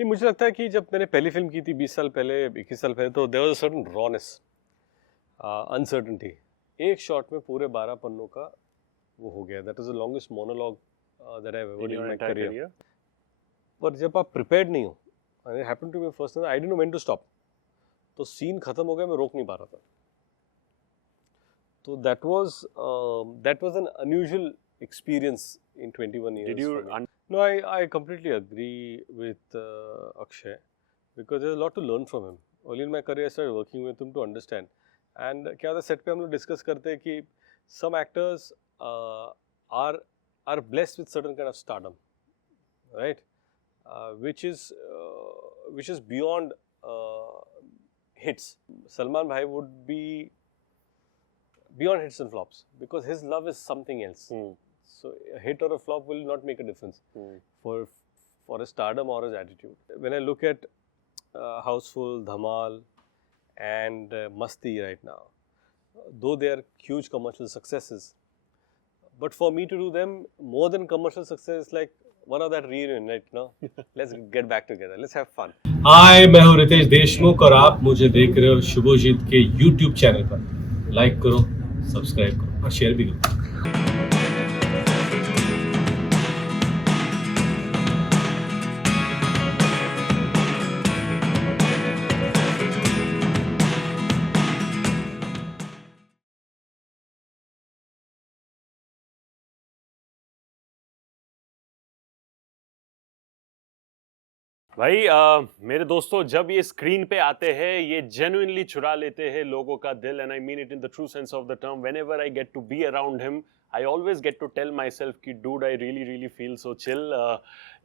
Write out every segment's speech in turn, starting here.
नहीं, मुझे लगता है कि जब मैंने पहली फिल्म की थी 20 साल पहले, 21 साल पहले, तो there was a certain wrongness, uncertainty. एक शॉट में पूरे 12 पन्नों का वो हो गया। That was the longest monologue that I have ever in my career. पर जब आप प्रिपेयर्ड नहीं हो, and it happened to be first time, I didn't know when to stop. तो सीन खत्म हो गया, मैं रोक नहीं पा रहा था। तो that was an unusual experience in 21 years. Did you for me. No, I completely agree with Akshay, because there's a lot to learn from him. Early in my career, I started working with him to understand. And क्या होता है, set पे हम लोग discuss करते हैं कि some actors are blessed with certain kind of stardom, right? Which is beyond hits. Salman Bhai would be beyond hits and flops, because his love is something else. So a hit or a flop will not make a difference for his stardom or his attitude. When I look at Houseful, Dhamal and Masti right now, though they are huge commercial successes, but for me to do them more than commercial success is like one of that reunion, right? No, let's get back together, let's have fun. हाय, मैं हूं रितेश देशमुख और आप मुझे देख रहे हो शुभोजीत के YouTube channel पर। लाइक करो, सब्सक्राइब करो और शेयर भी करो। भाई मेरे दोस्तों, जब ये स्क्रीन पे आते हैं ये जेन्युइनली चुरा लेते हैं लोगों का दिल, and I mean it in the true sense of the term. Whenever I get to be around him, I always get to tell myself कि dude, I really really feel so chill.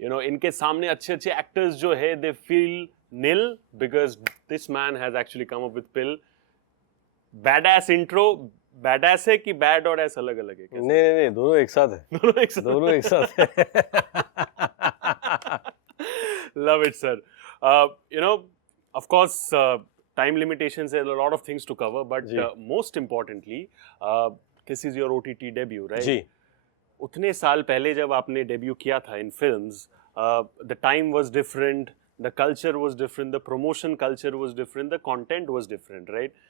You know, इनके सामने अच्छे अच्छे actors जो है they feel nil, because this man has actually come up with pill. Badass intro, badass है कि bad और एस अलग अलग है? नहीं, दोनों एक साथ है। दोनों एक साथ है। Love it, sir. You know, of course, time limitations, there are a lot of things to cover, but most importantly, this is your OTT debut, right? जी। उतने साल पहले जब आपने डेब्यू किया था in films, the time was different, the culture was different, the promotion culture was different, the content was different, right?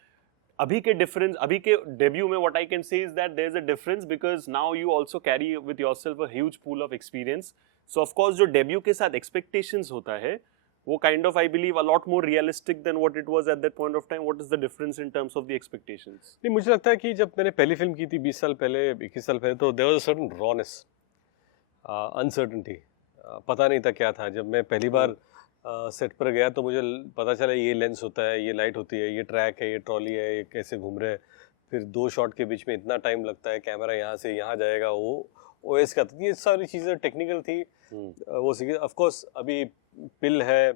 अभी के difference, अभी के debut में what I can say is that there is a difference because now you also carry with yourself a huge pool of experience. So of course जो debut के साथ expectations होता है वो kind of I believe a lot more realistic than what it was at that point of time. What is the difference in terms of the expectations? नहीं, मुझे लगता है कि जब मैंने पहली फिल्म की थी 20 साल पहले, 21 साल पहले, तो there was a certain wrongness, uncertainty. पता नहीं था क्या था। जब मैं पहली बार सेट पर गया तो मुझे पता चला ये लेंस होता है, ये लाइट होती है, ये ट्रैक है, ये ट्रॉली है, ये कैसे घूम रहे हैं, फिर 2 शॉट के बीच में इतना टाइम लगता है, कैमरा यहाँ से यहाँ जाएगा, वो ओएस का था। ये सारी चीज़ें टेक्निकल थी। वो सीखी। ऑफ कोर्स अभी पिल है,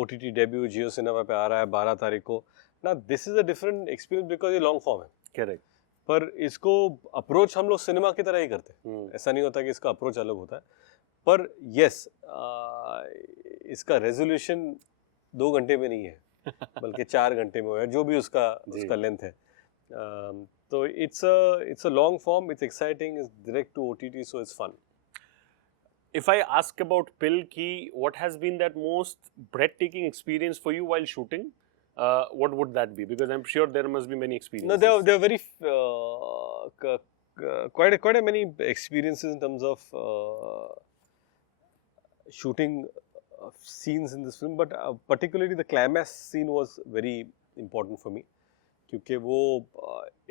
OTT डेब्यू जियो सिनेमा पे आ रहा है 12 तारीख को ना। This is a different experience because ये लॉन्ग फॉर्म है। Correct. पर इसको अप्रोच हम लोग सिनेमा की तरह ही करते हैं। ऐसा नहीं होता कि इसका अप्रोच अलग होता है। पर यस, इसका रेजोल्यूशन 2 घंटे में नहीं है बल्कि 4 घंटे में है, जो भी उसका लेंथ है। तो it's a long form, it's exciting, it's direct to OTT, so it's fun. If I ask about Pill ki, what has been that most breathtaking experience for you while shooting? What would that be? Because I'm sure there must be many experiences. No, there are very quite a many experiences in terms of shooting scenes in this film, but particularly the climax scene was very important for me, क्योंकि वो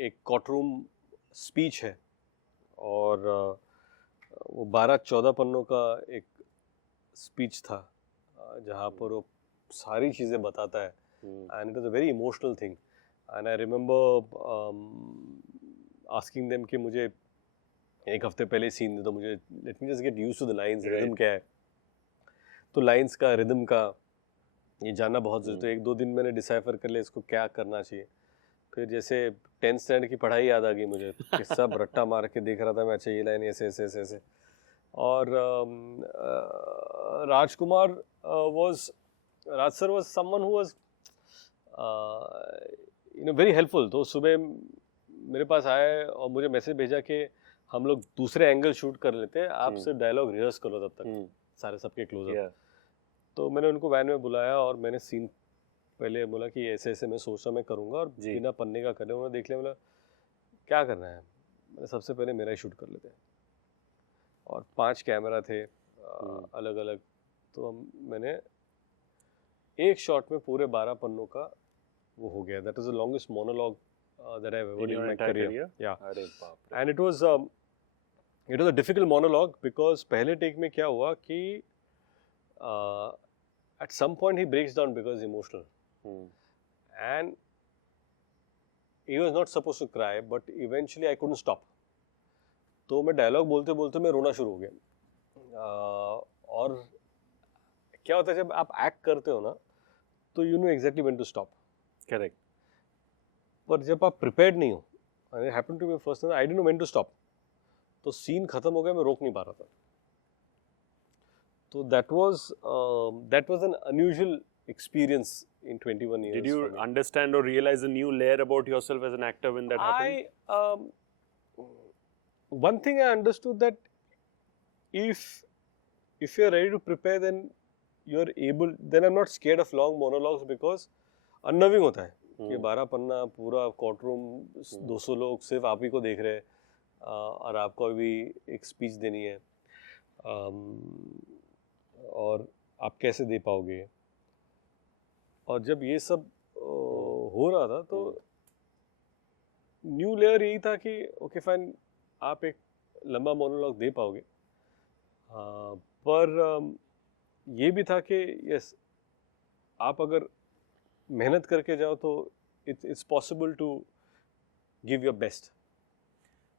एक courtroom speech है और वो 12-14 पन्नों का एक speech था जहाँ पर वो सारी चीज़ें बताता है, and it was a very emotional thing. And I remember asking them कि मुझे एक हफ्ते पहले सीन दे दो, मुझे let me just get used to the lines, rhythm क्या है। तो लाइंस का, रिदम का ये जानना बहुत ज़रूरी है। 1-2 दिन मैंने डिसाइफर कर लिया इसको क्या करना चाहिए। फिर जैसे 10th स्टैंडर्ड की पढ़ाई याद आ गई मुझे कि सब रट्टा मार के देख रहा था मैं, अच्छा ये लाइन ऐसे ऐसे ऐसे ऐसे। और Rajkumar Raj sir was someone who was very helpful. तो सुबह मेरे पास आए और मुझे मैसेज भेजा कि हम लोग दूसरे एंगल शूट कर लेते हैं, आप सिर्फ डायलॉग रिहर्स करो तब तक, सारे सबके क्लोजअप। तो मैंने उनको वैन में बुलाया और मैंने सीन पहले बोला कि ऐसे ऐसे मैं सोच रहा मैं करूँगा और जी। बिना पन्ने का करने। उन्होंने देख लिया, बोला क्या करना है। मैंने सबसे पहले मेरा ही शूट कर लेते हैं, और 5 कैमरा थे अलग अलग। तो मैंने एक शॉट में पूरे 12 पन्नों का वो हो गया. That was the longest monologue that I've ever In done your in my entire career. Yeah. अरे बाप रे. And it was a difficult monologue because पहले टेक में क्या हुआ कि at some point he breaks down because he's emotional. And he was not supposed to cry, but eventually I couldn't stop. तो मैं डायलॉग बोलते बोलते मैं रोना शुरू हो गया. और क्या होता है जब आप एक्ट करते हो ना, तो you know exactly when to stop. Correct. पर जब आप प्रिपेयर्ड नहीं हो, and it happened to me first time, I didn't know when to stop. तो सीन खत्म हो गया, मैं रोक नहीं पा रहा था. तो that was an unusual experience in 21 years. Did you for me. understand or realize a new layer about yourself as an actor when that happened? One thing I understood, that if you're ready to prepare, then you're able. Then I'm not scared of long monologues because unnerving होता है कि 12 पन्ना पूरा court room 200 लोग सिर्फ आप ही को देख रहे हैं, और आपको अभी एक स्पीच देनी है, और आप कैसे दे पाओगे. और जब ये सब हो रहा था तो न्यू लेयर यही था कि ओके फाइन, आप एक लंबा मोनोलॉग दे पाओगे, पर ये भी था कि यस, आप अगर मेहनत करके जाओ तो it's possible to give your best.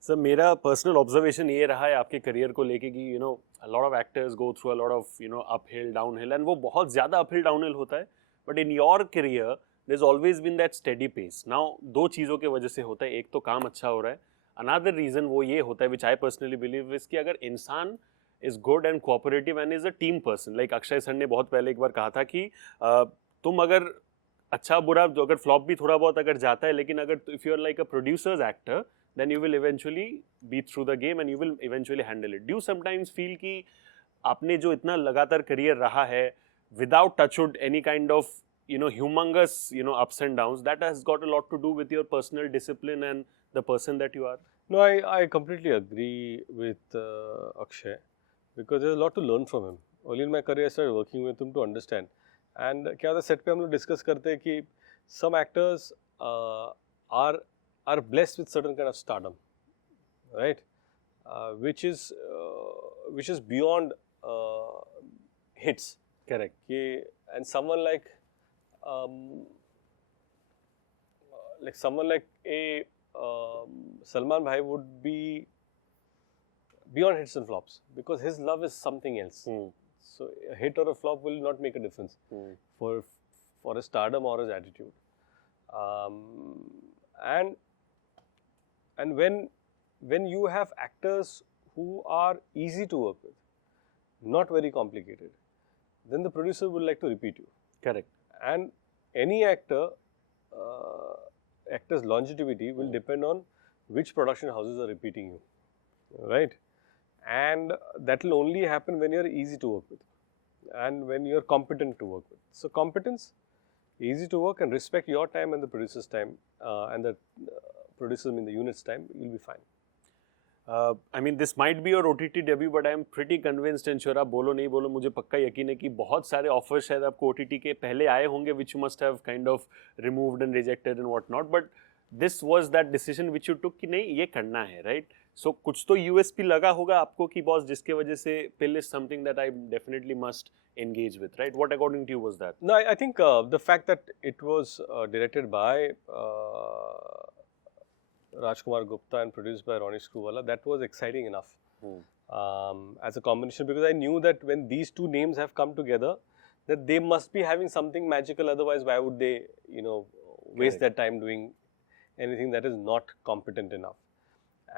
Sir मेरा पर्सनल ऑब्जर्वेशन ये रहा है आपके करियर को लेके कि a lot of actors go through a lot of uphill downhill, and वो बहुत ज़्यादा अप हिल डाउन हिल होता है, but in your career there is always been that steady pace. Now दो चीज़ों के वजह से होता है, एक तो काम अच्छा हो रहा है, अनदर रीज़न वो ये होता है विच आई पर्सनली बिलीव इज कि अगर इंसान is good and cooperative and is a team person, like Akshay sir ने बहुत पहले एक बार कहा था कि तुम अगर अच्छा बुरा जो अगर फ्लॉप भी थोड़ा बहुत अगर जाता है, लेकिन अगर if you are like a producers actor, then you will eventually be through the game and you will eventually handle it. Do you sometimes feel कि आपने जो इतना लगातार करियर रहा है without touchwood any kind of humongous ups and downs, that has got a lot to do with your personal discipline and the person that you are? No, I completely agree with Akshay, because there's a lot to learn from him. Early in my career I started working with him to understand. And क्या होता है set पे हम लोग discuss करते हैं कि some actors are blessed with certain kind of stardom, right? Which is beyond hits. Correct. And someone like a Salman Bhai would be beyond hits and flops because his love is something else. So a hit or a flop will not make a difference for his stardom or his attitude. And when you have actors who are easy to work with, not very complicated, then the producer would like to repeat you. Correct. And any actor's longevity will depend on which production houses are repeating you, right? And that will only happen when you're easy to work with and when you're competent to work with. So competence, easy to work, and respect your time and the producer's time, and the producers in the unit's time, you'll be fine. I mean, this might be your OTT debut, but I am pretty convinced and sure, आप बोलो नहीं बोलो, मुझे पक्का यकीन है कि बहुत सारे ऑफर्स शायद आपको OTT के पहले आए होंगे, which you must have kind of removed and rejected and what not, but this was that decision which you took कि नहीं ये करना है, right? So कुछ तो USP लगा होगा आपको कि बॉस जिसके वजह से Pill is something that I definitely must engage with, right? What according to you was that? No, I think the fact that it was directed by Rajkumar Gupta and produced by Ronnie Screwvala, that was exciting enough as a combination, because I knew that when these two names have come together, that they must be having something magical. Otherwise, why would they, waste their time doing anything that is not competent enough?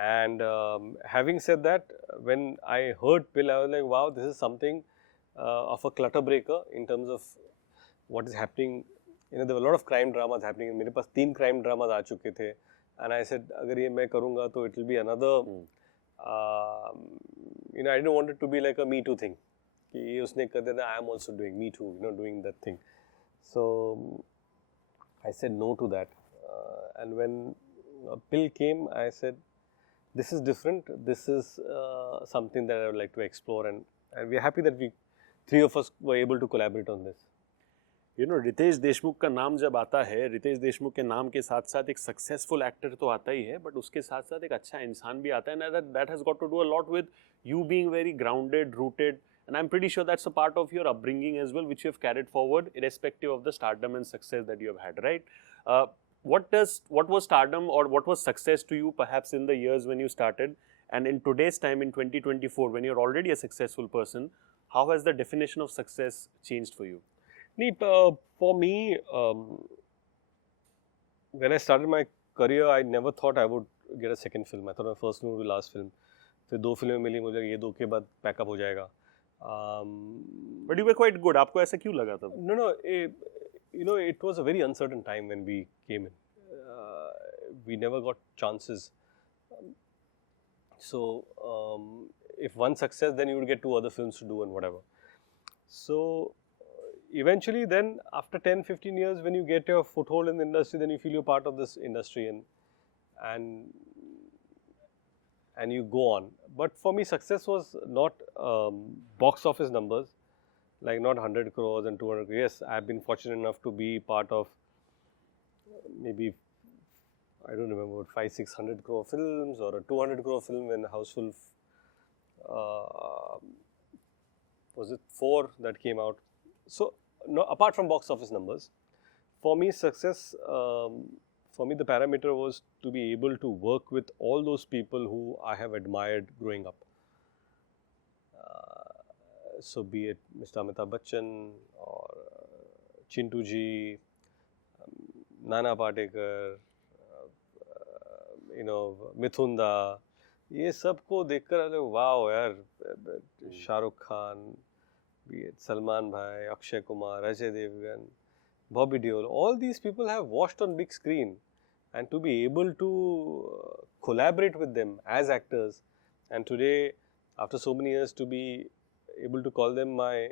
And having said that, when I heard Pill, I was like, wow, this is something of a clutter breaker in terms of what is happening. There were a lot of crime dramas happening. मेरे पास 3 crime dramas आ चुके थे. And I said, अगर ये मैं करूँगा तो it will be another, I didn't want it to be like a Me Too thing. कि ये उसने कर दिया, I am also doing, me too, you know, doing that thing. So I said no to that, and when Pill came, I said, this is different, this is something that I would like to explore, and we are happy that we three of us were able to collaborate on this. You know Riteish Deshmukh का नाम जब आता है, रितेश देशमुख के नाम के साथ साथ एक सक्सेसफुल एक्टर तो आता ही है, बट उसके साथ साथ एक अच्छा इंसान भी आता है, and that has got to do a lot with you being very grounded, rooted, and I'm pretty sure that's a part of your upbringing as well, which you have carried forward irrespective of the stardom and success that you have had, right? What was stardom, or what was success to you perhaps in the years when you started, and in today's time in 2024 when you're already a successful person, how has the definition of success changed for you? For me, when I started my career, I never thought I would get a second film. I thought my first film would be last film. फिर 2 फिल्में मिली मुझे, ये 2 के बाद pack up हो जाएगा. But you were quite good. आपको ऐसा क्यों लगा तब? No, you know, it was a very uncertain time when we came in. We never got chances. So if one success, then you would get 2 other films to do and whatever. So eventually then after 10-15 years, when you get your foothold in the industry, then you feel you're part of this industry, and you go on. But for me, success was not box office numbers, like not 100 crores and 200 crores. Yes, I've been fortunate enough to be part of maybe, I don't remember, 500-600 crore films, or a 200 crore film when Houseful, was it 4 that came out. So no, apart from box office numbers, for me success, for me the parameter was to be able to work with all those people who I have admired growing up. So be it Mr. Amitabh Bachchan, or Chintu ji, Nana Patekar, you know, Mithun Da, ये सबको देखकर अरे wow यार, Shahrukh Khan, be it Salman Bhai, Akshay Kumar, Ajay Devgan, Bobby Deol, all these people have watched on big screen, and to be able to collaborate with them as actors, and today after so many years to be able to call them my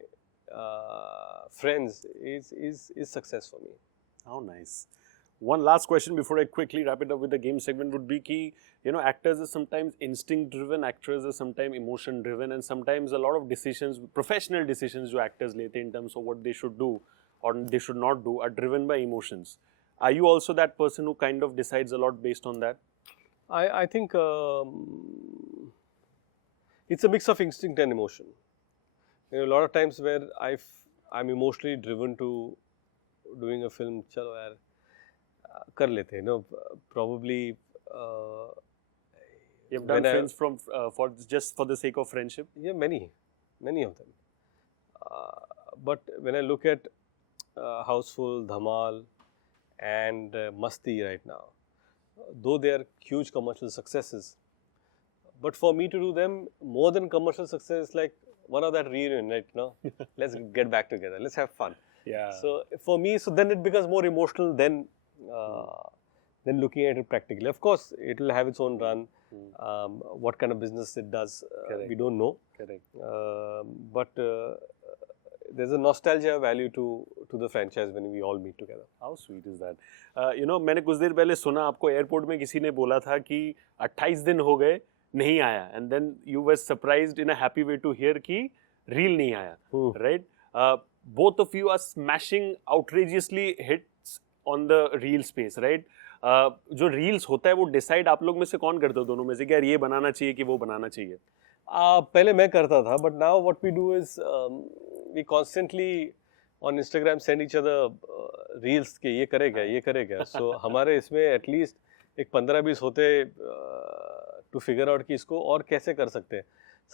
friends is success for me. How nice. One last question before I quickly wrap it up with the game segment would be ki, you know, actors are sometimes instinct driven, actors are sometimes emotion driven, and sometimes a lot of decisions, professional decisions जो actors लेते हैं in terms of what they should do or they should not do, are driven by emotions. Are you also that person who kind of decides a lot based on that? I think it's a mix of instinct and emotion. You know, a lot of times where I'm emotionally driven to doing a film, चलो यार कर लेते हैं, no, probably. You've done films from for just for the sake of friendship? Yeah, many of them. But when I look at Houseful, Dhamal, and Masti right now, though they are huge commercial successes, but for me to do them, more than commercial success, like one of that reunion, right? No, let's get back together, let's have fun. Yeah. So for me, so then it becomes more emotional than looking at it practically. Of course, it will have its own run. What kind of business it does, we don't know. Correct. But there's a nostalgia value to the franchise when we all meet together. How sweet is that? You know, मैंने कुछ देर पहले सुना आपको airport में किसी ने बोला था कि 28 दिन हो गए नहीं आया, and then you were surprised in a happy way to hear कि reel नहीं आया, right? Both of you are smashing outrageously hits on the reel space, right? जो reels होता है वो decide आप लोग में से कौन करते हो दोनों में से कि यार ये बनाना चाहिए कि वो बनाना चाहिए? पहले मैं करता था, but now what we do is we constantly on Instagram send each other reels के ये करे क्या so हमारे इसमें at least एक 15-20 होते to figure out कि इसको और कैसे कर सकते हैं.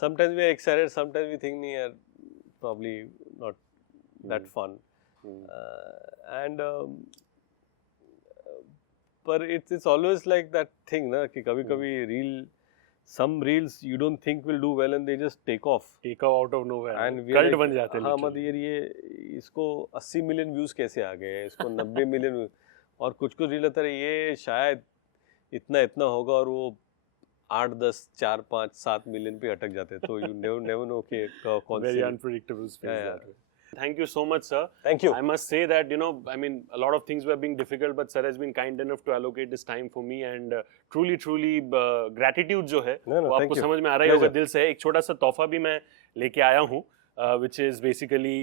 Sometimes we are excited, sometimes we think नहीं यार probably not that fun. And but it's always like that thing ना कि कभी reel, some reels you don't think will do well and they just take off out of nowhere and cult बन जाते हैं. हाँ मतलब ये इसको 80 मिलियन व्यूज कैसे आ गए, इसको 90 मिलियन, और कुछ reel आता है ये शायद इतना होगा और वो 8-10 4-5-7 मिलियन पे अटक जाते हैं, तो you never know कि कौन Very C. unpredictable space Yeah, that way. Thank you so much, sir. Thank you. I must say that, you know, I mean, a lot of things were being difficult, but sir has been kind enough to allocate this time for me, and truly, gratitude जो है, No, वो thank आपको you. समझ में आ रहा ही होगा Pleasure. दिल से है. एक छोटा सा तोहफा भी मैं लेके आया हूँ, which is basically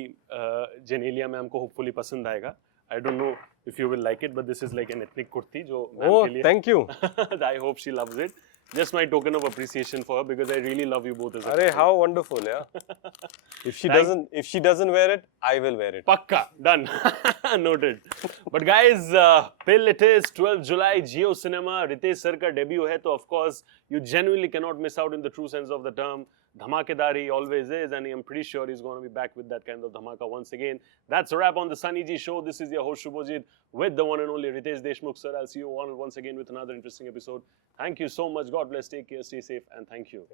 Genelia ma'am को hopefully पसंद आएगा. I don't know if you will like it, but this is like an ethnic kurti जो मैम Oh, के लिए. thank you. I hope she loves it. Just my token of appreciation for her, because I really love you both as a अरे couple. how wonderful, yeah. If she doesn't wear it, I will wear it. Pakka, done. Noted. But guys, till it is 12 July, Jio Cinema, Ritesh sir का debut है, तो of course you genuinely cannot miss out in the true sense of the term. Dhamakedar he always is, and I'm pretty sure he's going to be back with that kind of dhamaka once again. That's a wrap on the Sunny G Show. This is your host Shubhojit with the one and only Ritesh Deshmukh sir. I'll see you all once again with another interesting episode. Thank you so much. God bless. Take care. Stay safe, and thank you.